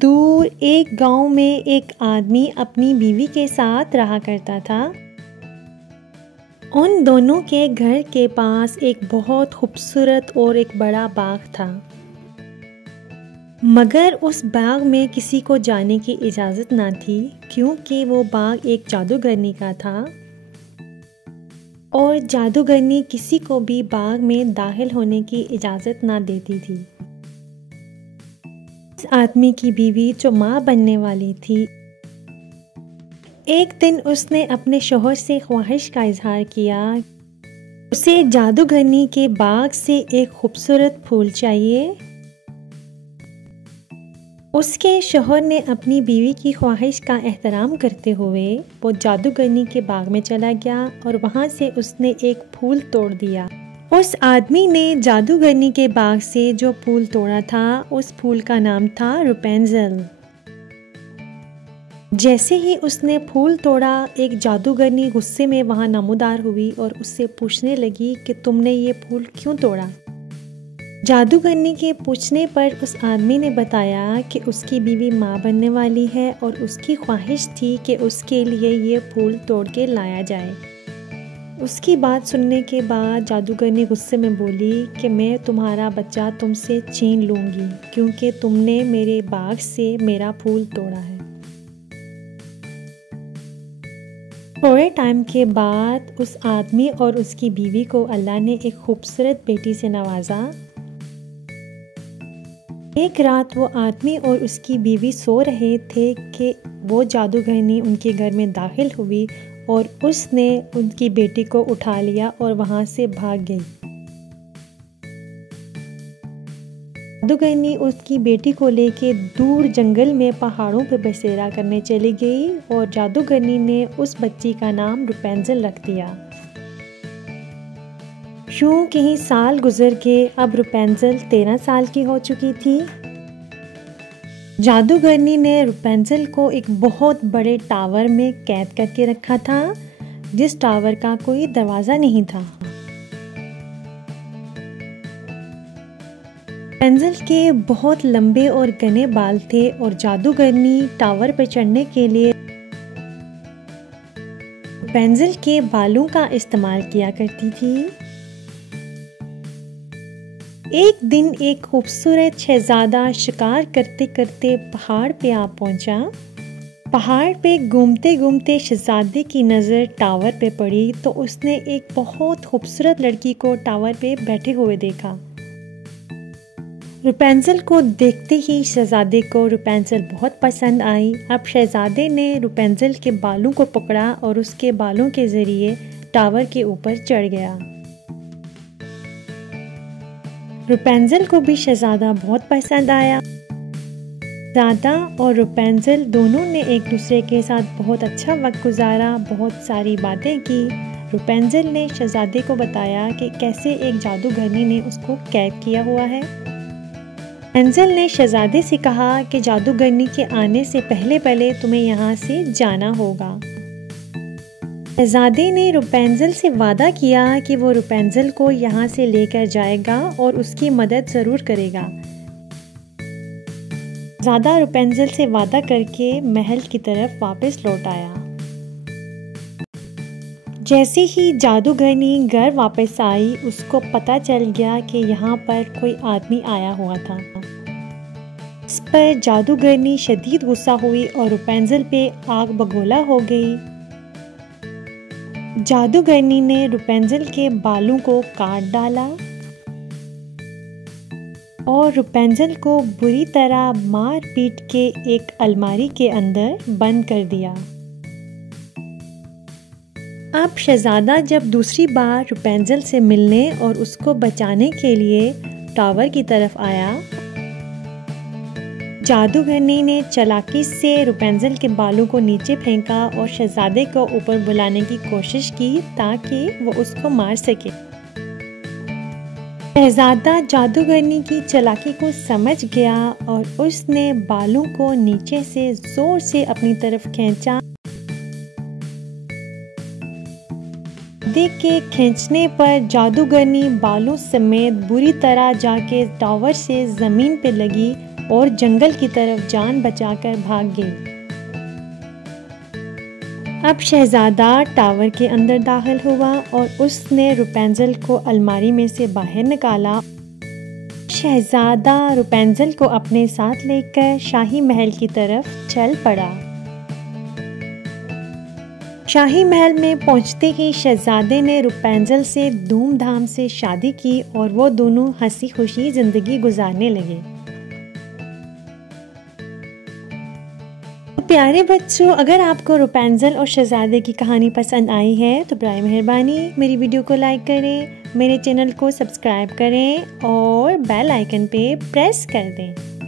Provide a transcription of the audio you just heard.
दूर एक गांव में एक आदमी अपनी बीवी के साथ रहा करता था। उन दोनों के घर के पास एक बहुत खूबसूरत और एक बड़ा बाग था, मगर उस बाग में किसी को जाने की इजाज़त ना थी, क्योंकि वो बाग एक जादूगरनी का था और जादूगरनी किसी को भी बाग में दाखिल होने की इजाज़त ना देती थी। इस आदमी की बीवी जो माँ बनने वाली थी, एक दिन उसने अपने शौहर से ख्वाहिश का इजहार किया। उसे जादूगरनी के बाग से एक खूबसूरत फूल चाहिए। उसके शौहर ने अपनी बीवी की ख्वाहिश का एहतराम करते हुए वो जादूगरनी के बाग में चला गया और वहाँ से उसने एक फूल तोड़ दिया। उस आदमी ने जादूगरनी के बाग से जो फूल तोड़ा था, उस फूल का नाम था रपुंज़ेल। जैसे ही उसने फूल तोड़ा, एक जादूगरनी गुस्से में वहाँ नमूदार हुई और उससे पूछने लगी कि तुमने ये फूल क्यों तोड़ा। जादूगरनी के पूछने पर उस आदमी ने बताया कि उसकी बीवी माँ बनने वाली है और उसकी ख्वाहिश थी कि उसके लिए ये फूल तोड़ के लाया जाए। उसकी बात सुनने के बाद जादूगरनी गुस्से में बोली कि मैं तुम्हारा बच्चा तुमसे छीन लूँगी, क्योंकि तुमने मेरे बाग से मेरा फूल तोड़ा है। थोड़े टाइम के बाद उस आदमी और उसकी बीवी को अल्लाह ने एक खूबसूरत बेटी से नवाजा। एक रात वो आदमी और उसकी बीवी सो रहे थे कि वो जादूगरनी उनके घर में दाखिल हुई और उसने उनकी बेटी को उठा लिया और वहाँ से भाग गई। जादूगरनी उसकी बेटी को लेके दूर जंगल में पहाड़ों पर बसेरा करने चली गई और जादूगरनी ने उस बच्ची का नाम रपुंज़ेल रख दिया। यूं कहीं साल गुजर के अब रपुंज़ेल 13 साल की हो चुकी थी। जादूगरनी ने रपुंज़ेल को एक बहुत बड़े टावर में कैद करके रखा था, जिस टावर का कोई दरवाज़ा नहीं था। रपुंज़ेल के बहुत लंबे और घने बाल थे और जादूगरनी टावर पर चढ़ने के लिए रपुंज़ेल के बालों का इस्तेमाल किया करती थी। एक दिन एक खूबसूरत शहजादा शिकार करते करते पहाड़ पे आ पहुंचा। पहाड़ पे घूमते घूमते शहजादे की नज़र टावर पे पड़ी तो उसने एक बहुत खूबसूरत लड़की को टावर पे बैठे हुए देखा। रपुंज़ेल को देखते ही शहजादे को रपुंज़ेल बहुत पसंद आई। अब शहजादे ने रपुंज़ेल के बालों को पकड़ा और उसके बालों के ज़रिए टावर के ऊपर चढ़ गया। रपुंज़ेल को भी शहजादा बहुत पसंद आया। शहजादा और रपुंज़ेल दोनों ने एक दूसरे के साथ बहुत अच्छा वक्त गुजारा, बहुत सारी बातें की। रपुंज़ेल ने शहजादे को बताया कि कैसे एक जादूगरनी ने उसको कैद किया हुआ है। रपुंज़ेल ने शहजादे से कहा कि जादूगरनी के आने से पहले तुम्हें यहाँ से जाना होगा। शहजादे ने रपुंज़ेल से वादा किया कि वो रपुंज़ेल को यहाँ से लेकर जाएगा और उसकी मदद ज़रूर करेगा। शहजादा रपुंज़ेल से वादा करके महल की तरफ वापस लौट आया। जैसे ही जादूगरनी घर वापस आई, उसको पता चल गया कि यहाँ पर कोई आदमी आया हुआ था। इस पर जादूगरनी शदीद गुस्सा हुई और रपुंज़ेल पे आग बगोला हो गई। जादूगरनी ने रपुंज़ेल के बालों को काट डाला और रपुंज़ेल को बुरी तरह मार पीट के एक अलमारी के अंदर बंद कर दिया। अब शहजादा जब दूसरी बार रपुंज़ेल से मिलने और उसको बचाने के लिए टावर की तरफ आया, जादूगरनी ने चालाकी से रपुंज़ेल के बालों को नीचे फेंका और शहजादे को ऊपर बुलाने की कोशिश की ताकि वो उसको मार सके। शहजादा जादूगरनी की चालाकी को समझ गया और उसने बालों को नीचे से जोर से अपनी तरफ खींचा। देख के खींचने पर जादूगरनी बालों समेत बुरी तरह जाके टावर से ज़मीन पे लगी और जंगल की तरफ जान बचाकर भाग गई। अब शहजादा टावर के अंदर दाखिल हुआ और उसने रुपेंजल को अलमारी में से बाहर निकाला। शहजादा रुपेंजल को अपने साथ लेकर शाही महल की तरफ चल पड़ा। शाही महल में पहुंचते ही शहजादे ने रुपेंजल से धूमधाम से शादी की और वो दोनों हंसी खुशी जिंदगी गुजारने लगे। प्यारे बच्चों, अगर आपको रुपेंजल और शहजादे की कहानी पसंद आई है तो बराए मेहरबानी मेरी वीडियो को लाइक करें, मेरे चैनल को सब्सक्राइब करें और बेल आइकन पे प्रेस कर दें।